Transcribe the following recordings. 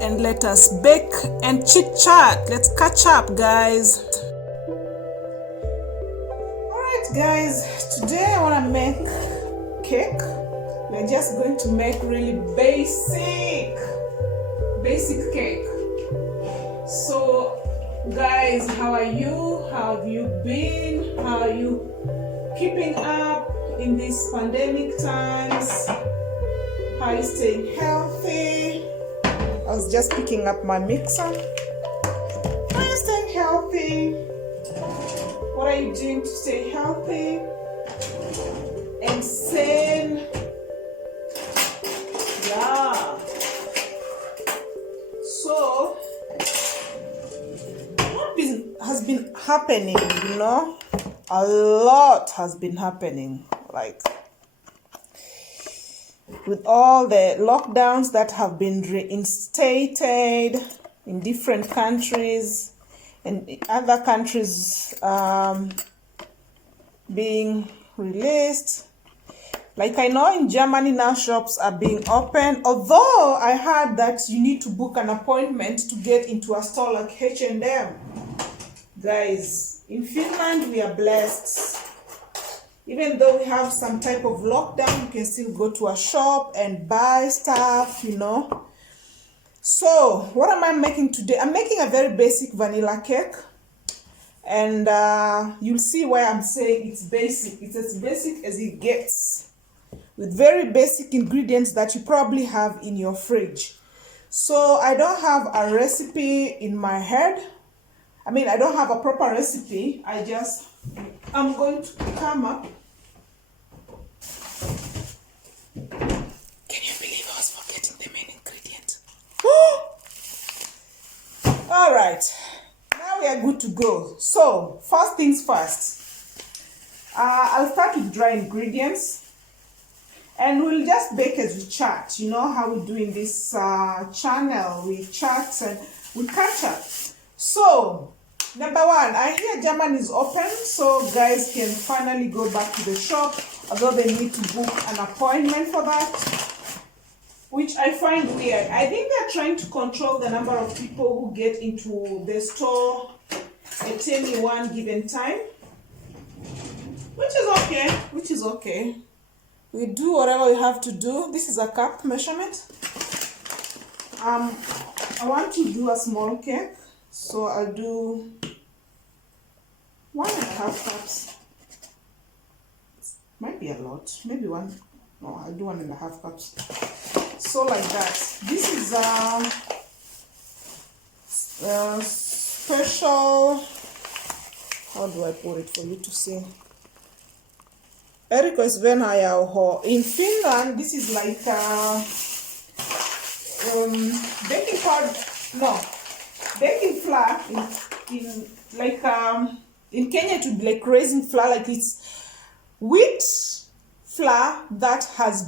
and let us bake and chit chat. Let's catch up, guys. Alright guys, today I want to make cake. We're just going to make really basic cake. So guys, how are you? How have you been? How are you keeping up in these pandemic times? How are you staying healthy? I was just picking up my mixer. How are you staying healthy? What are you doing to stay healthy and sane? Yeah. So, what has been happening, you know? A lot has been happening. Like, with all the lockdowns that have been reinstated in different countries and other countries being released. Like I know in Germany now shops are being open, although I heard that you need to book an appointment to get into a store like H&M. Guys, in Finland we are blessed. Even though we have some type of lockdown, you can still go to a shop and buy stuff, you know. So, what am I making today? I'm making a very basic vanilla cake. And you'll see why I'm saying it's basic. It's as basic as it gets. With very basic ingredients that you probably have in your fridge. So, I don't have a recipe in my head. I mean, I don't have a proper recipe. I'm going to come up. Can you believe I was forgetting the main ingredient? All right, now we are good to go. So, first things first. I'll start with dry ingredients. And we'll just bake as we chat. You know how we do in this channel. We chat and we catch up. So, number one, I hear Germany is open, so guys can finally go back to the shop, although they need to book an appointment for that, which I find weird. I think they're trying to control the number of people who get into the store at any one given time, which is okay. We do whatever we have to do. This is a cup measurement. I want to do a small cake. So I'll do 1.5 cups. Might be a lot. Maybe one. No, I'll do 1.5 cups. So like that. This is a special. How do I put it for you to see? Eriko is Venäjä. In Finland, this is like baking powder. No. Baking flour in Kenya to be like raisin flour, like it's wheat flour that has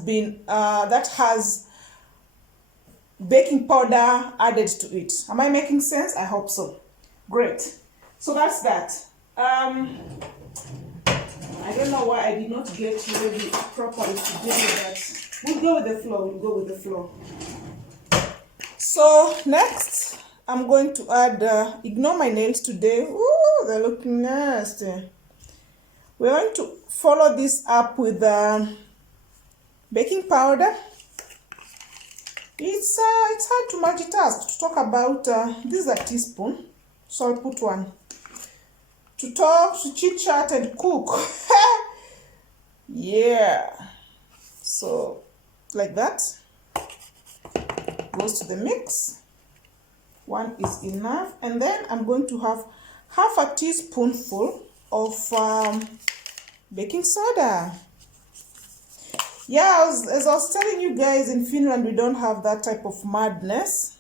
baking powder added to it. Am I making sense? I hope so. Great. So that's that. I don't know why I did not get ready properly to deal with that. We'll go with the flow. So next, I'm going to add, ignore my nails today. Ooh, they look nasty. We're going to follow this up with baking powder. It's hard to multitask to talk about, this is a teaspoon, so I'll put one. To talk, to chit chat and cook. Yeah. So, like that. Goes to the mix. One is enough, and then I'm going to have half a teaspoonful of baking soda. Yeah, as I was telling you guys, in Finland we don't have that type of madness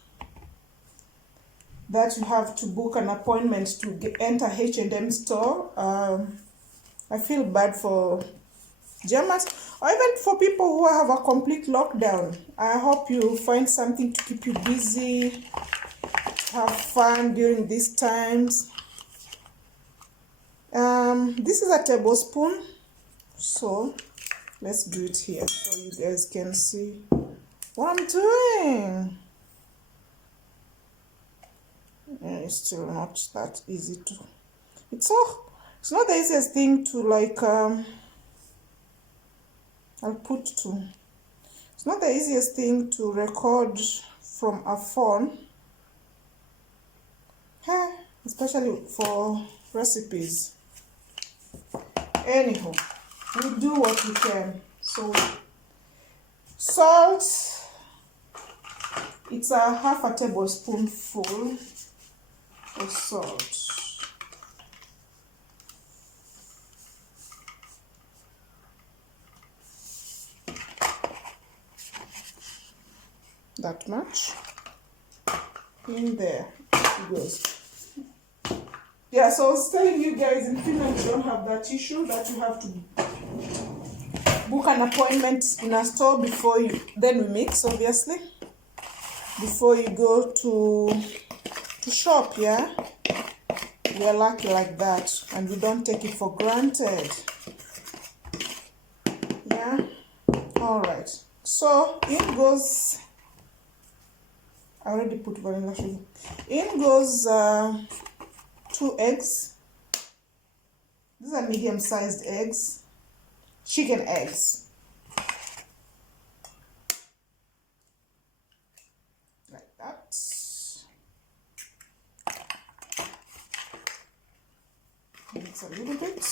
that you have to book an appointment to enter H&M store. I feel bad for Germans, or even for people who have a complete lockdown. I hope you find something to keep you busy. Have fun during these times. This is a tablespoon, so let's do it here so you guys can see what I'm doing. is still not that easy to, it's not the easiest thing to like, I'll put to, it's not the easiest thing to record from a phone, especially for recipes. Anyhow, we do what we can. So salt, it's a half a tablespoonful of salt. That much in there it goes. Yeah, so I was telling you guys, in Finland you don't have that issue that you have to book an appointment in a store before you, then we mix, obviously, before you go to shop. Yeah, we are lucky like that, and we don't take it for granted. Yeah, all right, so in goes, I already put vanilla sugar. In goes 2 eggs. These are medium-sized eggs, chicken eggs. Like that. Mix a little bit.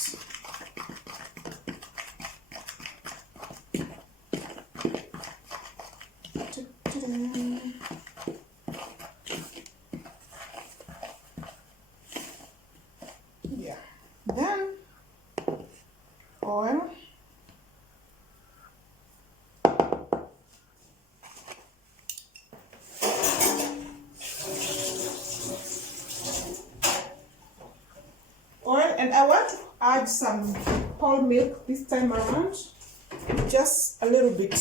Yeah, then oil, and I want to add some whole milk this time around, just a little bit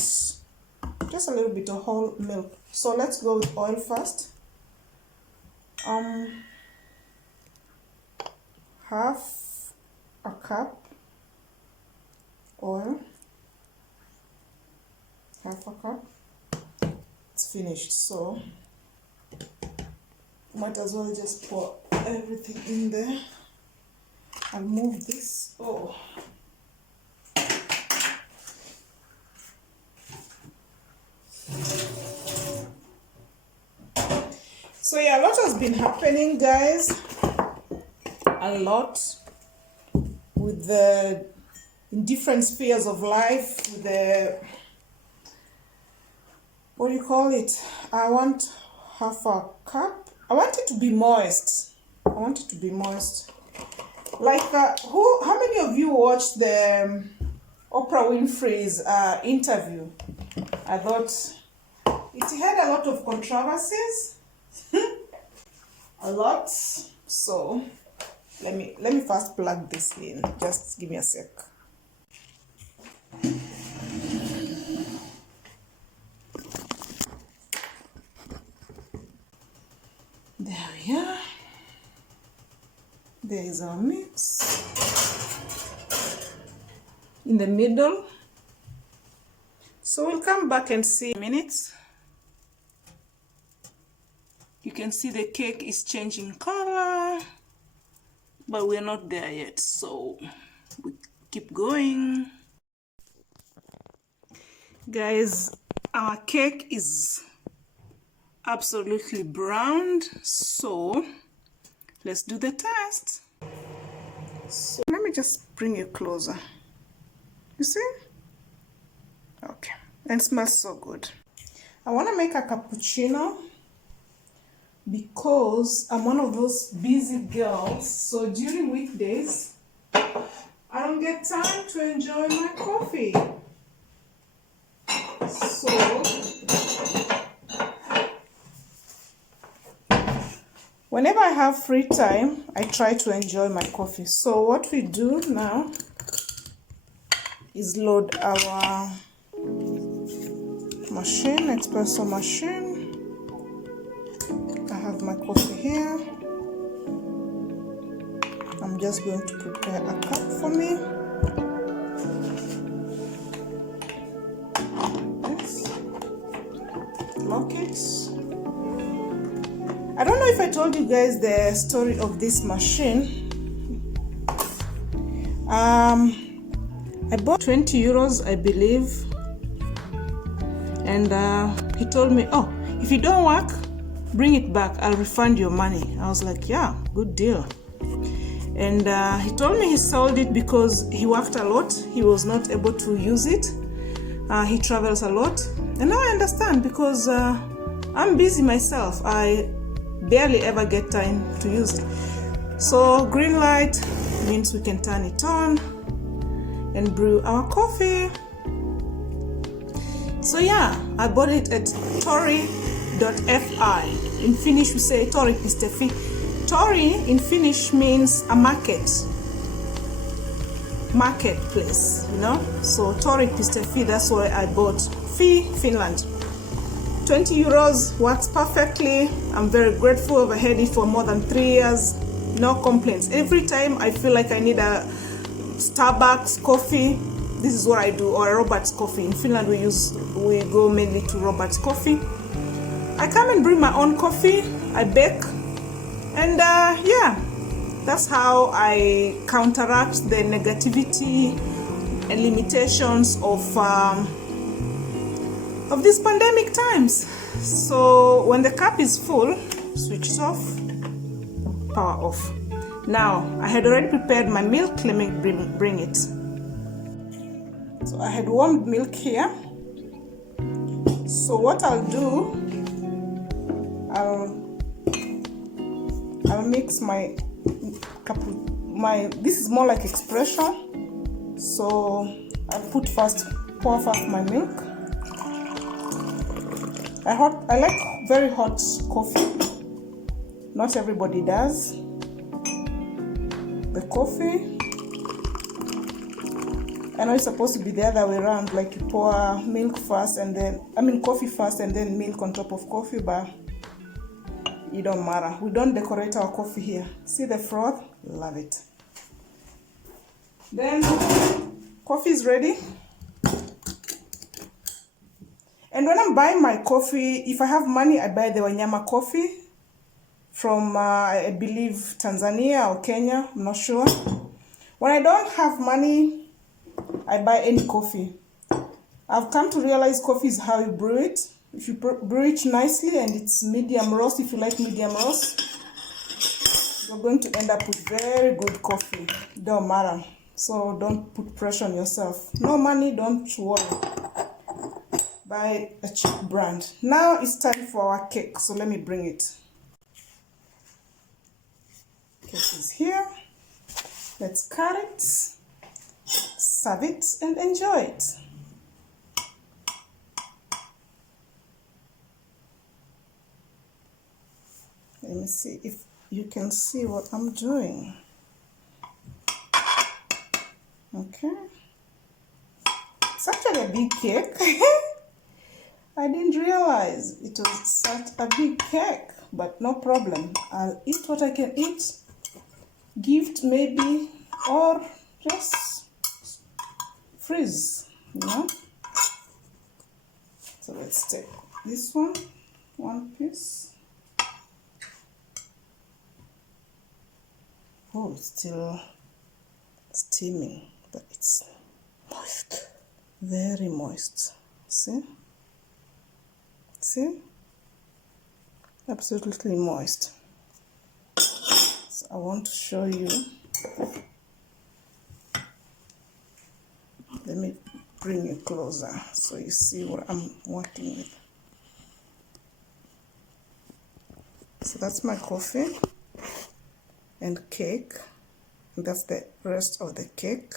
of whole milk. So let's go with oil first. Half a cup oil, half a cup. It's finished, so might as well just pour everything in there. I'll move this. Oh, so yeah, a lot has been happening, guys. A lot with the in different spheres of life, with the, what do you call it? I want half a cup. I want it to be moist. Like how many of you watched the Oprah Winfrey's interview? I thought it had a lot of controversies. A lot. So let me first plug this in. Just give me a sec. There we are. There is our mix in the middle. So we'll come back and see in minutes. You can see the cake is changing color, but we're not there yet, so we keep going. Guys, our cake is absolutely browned, so let's do the test. So let me just bring you closer. You see? Okay, and it smells so good. I want to make a cappuccino because I'm one of those busy girls, so during weekdays I don't get time to enjoy my coffee. So whenever I have free time, I try to enjoy my coffee. So what we do now is load our machine, espresso machine. I have my coffee here. I'm just going to prepare a cup for me. This. Lock it. I don't know if I told told you guys the story of this machine. I bought 20 euros, I believe, and he told me, oh, if it don't work, bring it back, I'll refund your money. I was like, yeah, good deal. And he told me he sold it because he worked a lot, he was not able to use it, he travels a lot. And now I understand, because I'm busy myself, I barely ever get time to use it. So green light means we can turn it on and brew our coffee. So yeah, I bought it at tori.fi. In Finnish we say tori.fi. Tori in Finnish means a marketplace, you know. So tori.fi, that's why I bought Finland. 20 euros works perfectly. I'm very grateful. I've had it for more than 3 years. No complaints. Every time I feel like I need a Starbucks coffee, this is what I do, or a Robert's coffee. In Finland we go mainly to Robert's coffee. I come and bring my own coffee, I bake, and yeah, that's how I counteract the negativity and limitations of these pandemic times. So when the cup is full, switch it off, power off. Now I had already prepared my milk. Let me bring it. So I had warmed milk here. So what I'll do, I'll mix my cup. This is more like espresso. So I'll pour first my milk. I like very hot coffee. Not everybody does. The coffee, I know it's supposed to be the other way around, like you pour milk first and then, coffee first and then milk on top of coffee, but it don't matter. We don't decorate our coffee here. See the froth? Love it. Then coffee is ready. And when I'm buying my coffee, if I have money, I buy the Wanyama coffee from, I believe, Tanzania or Kenya, I'm not sure. When I don't have money, I buy any coffee. I've come to realize coffee is how you brew it. If you brew it nicely and it's medium roast, if you like medium roast, you're going to end up with very good coffee. It don't matter. So don't put pressure on yourself. No money, don't worry. Buy a cheap brand. Now it's time for our cake. So let me bring it. Cake is here. Let's cut it, serve it, and enjoy it. Let me see if you can see what I'm doing. Okay. It's actually a big cake. I didn't realize it was such a big cake, but no problem. I'll eat what I can eat. Gift maybe, or just freeze, you know. So let's take this one piece. Oh, it's still steaming, but it's moist, very moist. See, absolutely moist. So I want to show you. Let me bring you closer so you see what I'm working with. So that's my coffee and cake, and that's the rest of the cake.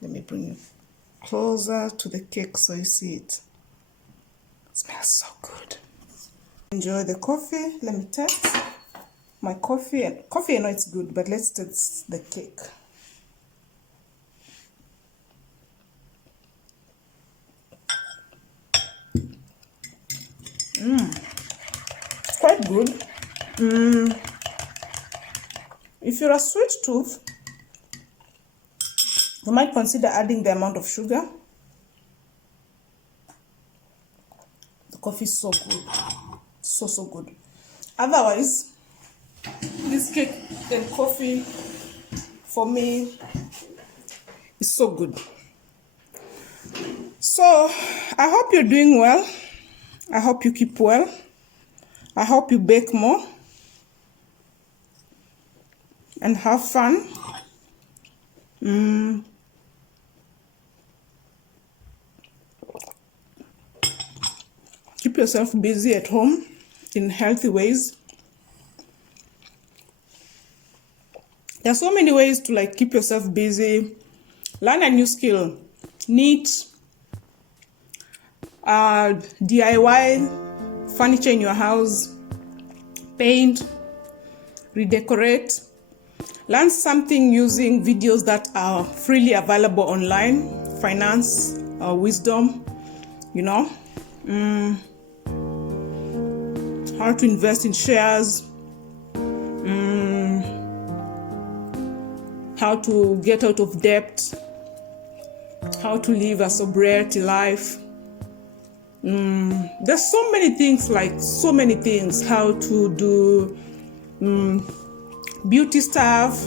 Let me bring you closer to the cake so you see it. It smells so good. Enjoy the coffee. Let me taste my coffee. And coffee, I know it's good, but let's taste the cake. Quite good. If you're a sweet tooth, you might consider adding the amount of sugar. The Coffee is so good. So good. Otherwise, this cake and coffee for me is so good. So I hope you're doing well. I hope you keep well. I hope you bake more and have fun. Keep yourself busy at home in healthy ways. There are so many ways to like keep yourself busy. Learn a new skill. Knit, DIY furniture in your house, paint, redecorate. Learn something using videos that are freely available online. Finance, wisdom, you know. How to invest in shares. How to get out of debt. How to live a sobriety life. There's so many things, how to do beauty stuff,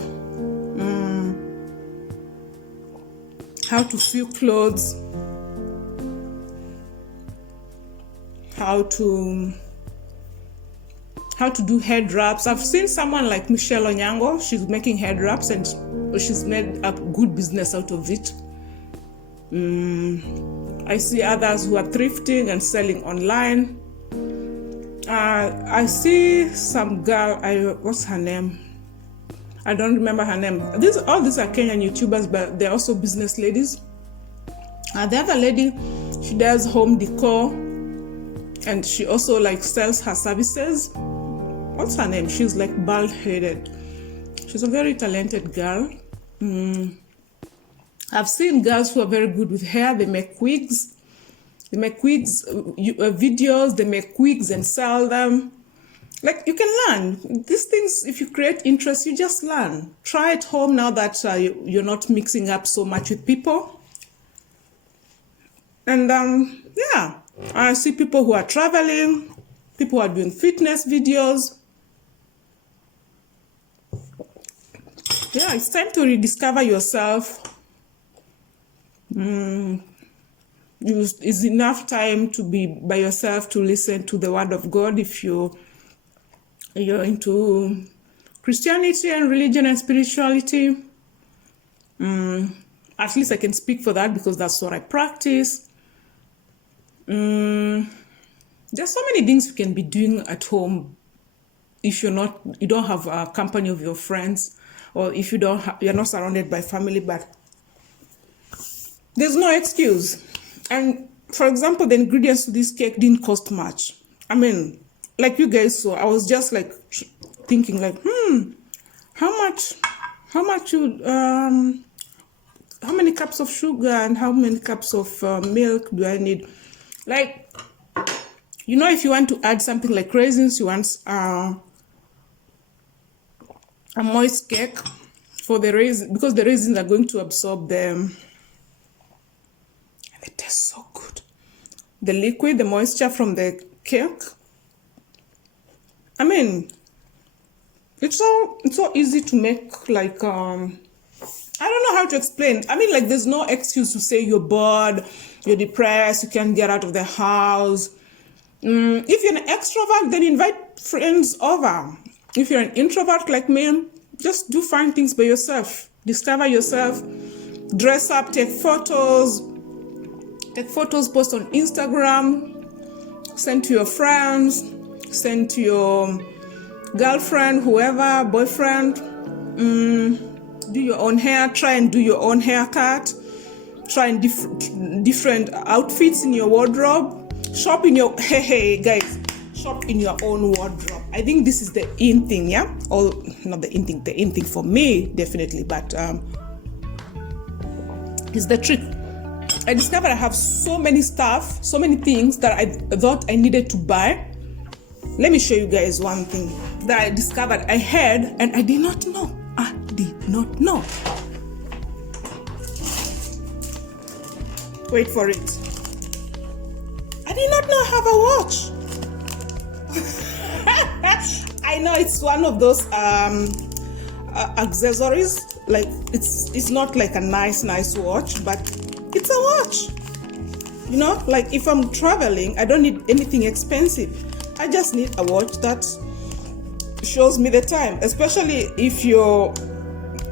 how to sew clothes, how to do head wraps. I've seen someone like Michelle Onyango. She's making head wraps and she's made a good business out of it. I see others who are thrifting and selling online. I see some girl, what's her name? I don't remember her name. All these are Kenyan YouTubers, but they're also business ladies. The other lady, she does home decor and she also like sells her services. What's her name? She's like bald-headed. She's a very talented girl. I've seen girls who are very good with hair. They make wigs. Videos. They make wigs and sell them. Like, you can learn. These things, if you create interest, you just learn. Try at home now that you're not mixing up so much with people. And I see people who are traveling, people who are doing fitness videos. Yeah, it's time to rediscover yourself. It's enough time to be by yourself to listen to the word of God if you're into Christianity and religion and spirituality. At least I can speak for that because that's what I practice. There's so many things you can be doing at home if you don't have a company of your friends, or if you're not surrounded by family, but there's no excuse. And for example, the ingredients to this cake didn't cost much. I mean, like you guys saw, I was just like thinking like, how many cups of sugar and how many cups of milk do I need? Like, if you want to add something like raisins, you want a moist cake for the raisins, because the raisins are going to absorb them. And it tastes so good. The liquid, the moisture from the cake. I mean, it's so easy to make, like, I don't know how to explain. I mean, like, there's no excuse to say you're bored, you're depressed, you can't get out of the house. If you're an extrovert, then invite friends over. If you're an introvert like me, just do fun things by yourself. Discover yourself, dress up, take photos, post on Instagram, send to your friends, send to your girlfriend, whoever, boyfriend. Do your own hair, try and do your own haircut, try and different outfits in your wardrobe. Shop in your, hey guys, shop in your own wardrobe. I think this is the in thing, yeah? Or not the in thing for me, definitely, but it's the trick. I discovered I have so many stuff, so many things that I thought I needed to buy. Let me show you guys one thing that I discovered I had and I did not know. Wait for it. I did not know I have a watch. I know it's one of those accessories. Like it's not like a nice watch, but it's a watch. You know, like if I'm traveling, I don't need anything expensive. I just need a watch that shows me the time, especially if you're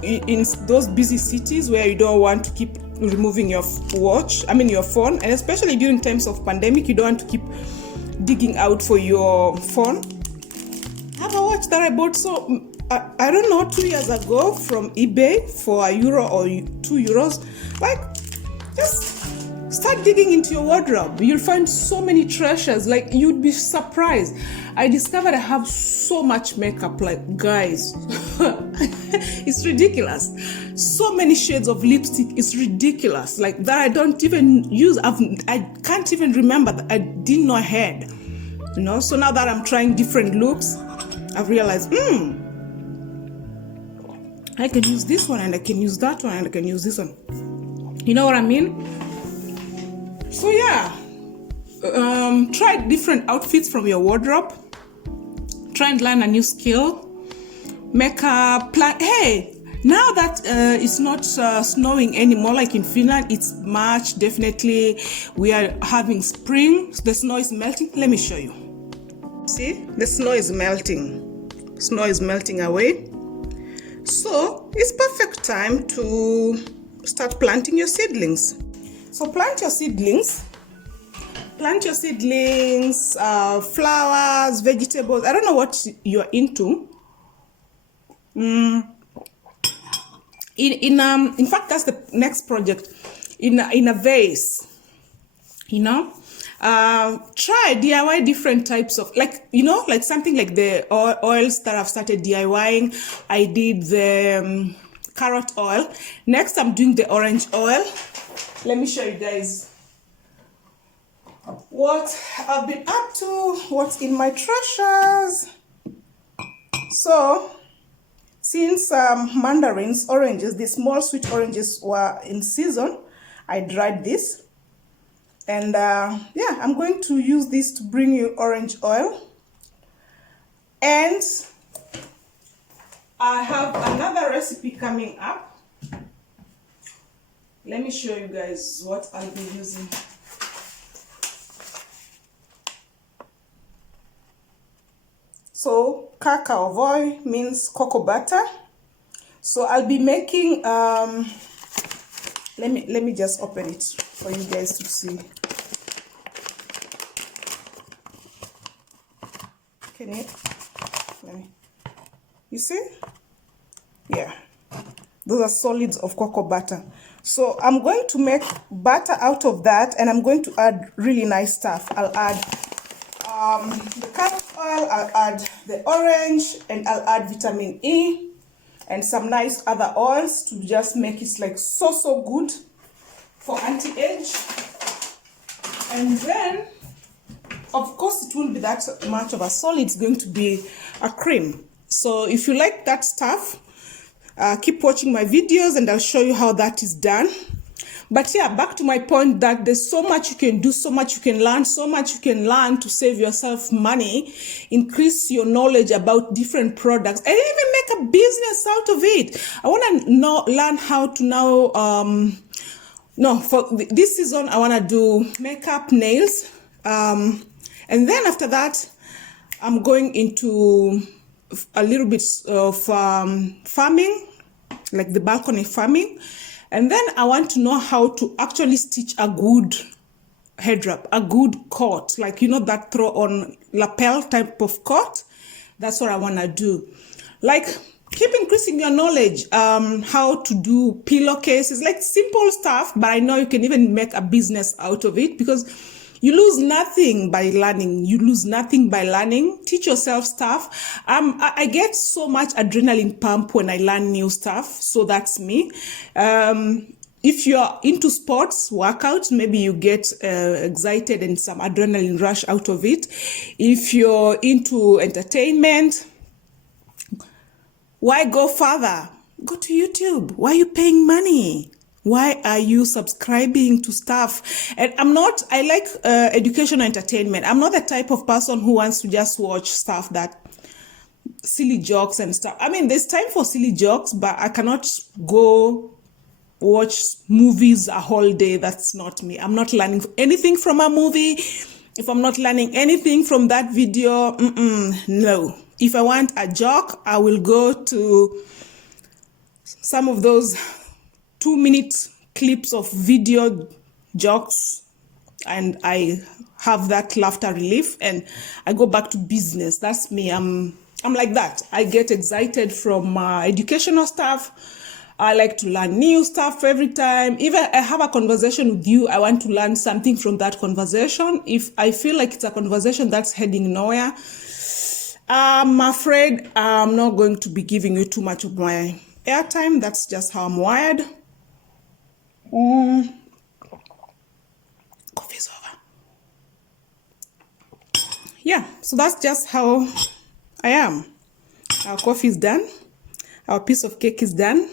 in those busy cities where you don't want to keep removing your your phone, and especially during times of pandemic, you don't want to keep digging out for your phone. I have a watch that I bought, I don't know, 2 years ago from eBay for €1 or €2. Like, just start digging into your wardrobe. You'll find so many treasures. Like, you'd be surprised. I discovered I have so much makeup, like, guys. It's ridiculous. So many shades of lipstick. It's ridiculous. Like, that I don't even use. I can't even remember that I didn't know I had. You know, so now that I'm trying different looks, I've realized, I can use this one, and I can use that one, and I can use this one. You know what I mean? So yeah, try different outfits from your wardrobe. Try and learn a new skill. Makeup, plan. Hey, now that it's not snowing anymore, like in Finland, it's March. Definitely, we are having spring. The snow is melting. Let me show you. See, the snow is melting. Snow is melting away. So it's perfect time to start planting your seedlings. So plant your seedlings, flowers, vegetables. I don't know what you're into. In fact, that's the next project. In a vase, you know. Try DIY different types of, like, you know, like something like the oils that I've started DIYing. I did the carrot oil. Next, I'm doing the orange oil. Let me show you guys what I've been up to, what's in my treasures. So, since mandarins, oranges, the small sweet oranges were in season, I dried this. And yeah, I'm going to use this to bring you orange oil. And I have another recipe coming up. Let me show you guys what I'll be using. So cacao oil means cocoa butter. So I'll be making let me just open it for you guys to see. Can you? You see? Yeah. Those are solids of cocoa butter. So I'm going to make butter out of that, and I'm going to add really nice stuff. I'll add the carrot oil, I'll add the orange, and I'll add vitamin E and some nice other oils to just make it like so good for anti-age. And then, of course, it won't be that much of a solid. It's going to be a cream. So if you like that stuff, keep watching my videos and I'll show you how that is done. But yeah, back to my point that there's so much you can do, so much you can learn, to save yourself money, increase your knowledge about different products, and even make a business out of it. I want to learn how to now, for this season, I want to do makeup, nails, and then after that, I'm going into a little bit of farming, like the balcony farming. And then I want to know how to actually stitch a good head wrap, a good coat, like, you know, that throw on lapel type of coat. That's what I want to do. Like, keep increasing your knowledge, how to do pillowcases, like simple stuff, but I know you can even make a business out of it, because you lose nothing by learning. Teach yourself stuff. I get so much adrenaline pump when I learn new stuff. So that's me. If you're into sports, workouts, maybe you get excited and some adrenaline rush out of it. If you're into entertainment, why go further? Go to YouTube. Why are you paying money? Why are you subscribing to stuff? And I like educational entertainment. I'm not the type of person who wants to just watch stuff that silly jokes and stuff. I mean, there's time for silly jokes, but I cannot go watch movies a whole day. That's not me. I'm not learning anything from a movie. If I'm not learning anything from that video, no. If I want a joke, I will go to some of those 2-minute clips of video jokes, and I have that laughter relief, and I go back to business. That's me. I'm like that. I get excited from educational stuff. I like to learn new stuff every time. If I have a conversation with you, I want to learn something from that conversation. If I feel like it's a conversation that's heading nowhere, I'm afraid I'm not going to be giving you too much of my airtime. That's just how I'm wired. Coffee's over. Yeah, so that's just how I am. Our coffee is done. Our piece of cake is done.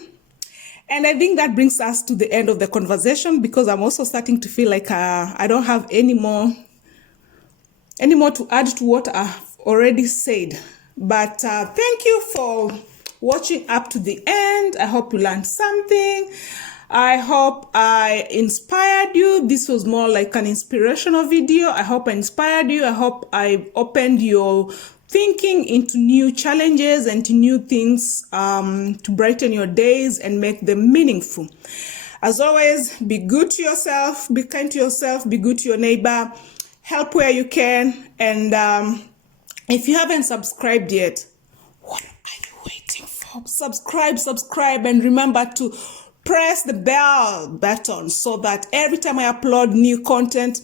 And I think that brings us to the end of the conversation, because I'm also starting to feel like I don't have any more to add to what I've already said. But thank you for watching up to the end. I hope you learned something. I hope I inspired you. This was more like an inspirational video. I hope I inspired you. I hope I opened your thinking into new challenges and to new things to brighten your days and make them meaningful. As always, be good to yourself, be kind to yourself, be good to your neighbor, help where you can. And if you haven't subscribed yet, what are you waiting for? Subscribe, and remember to press the bell button so that every time I upload new content,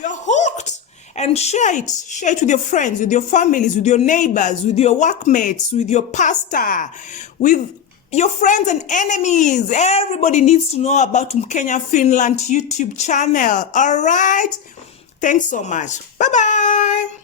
you're hooked. And share it with your friends, with your families, with your neighbors, with your workmates, with your pastor, with your friends and enemies. Everybody needs to know about Mkenya Finland YouTube channel. All right. Thanks so much. Bye-bye.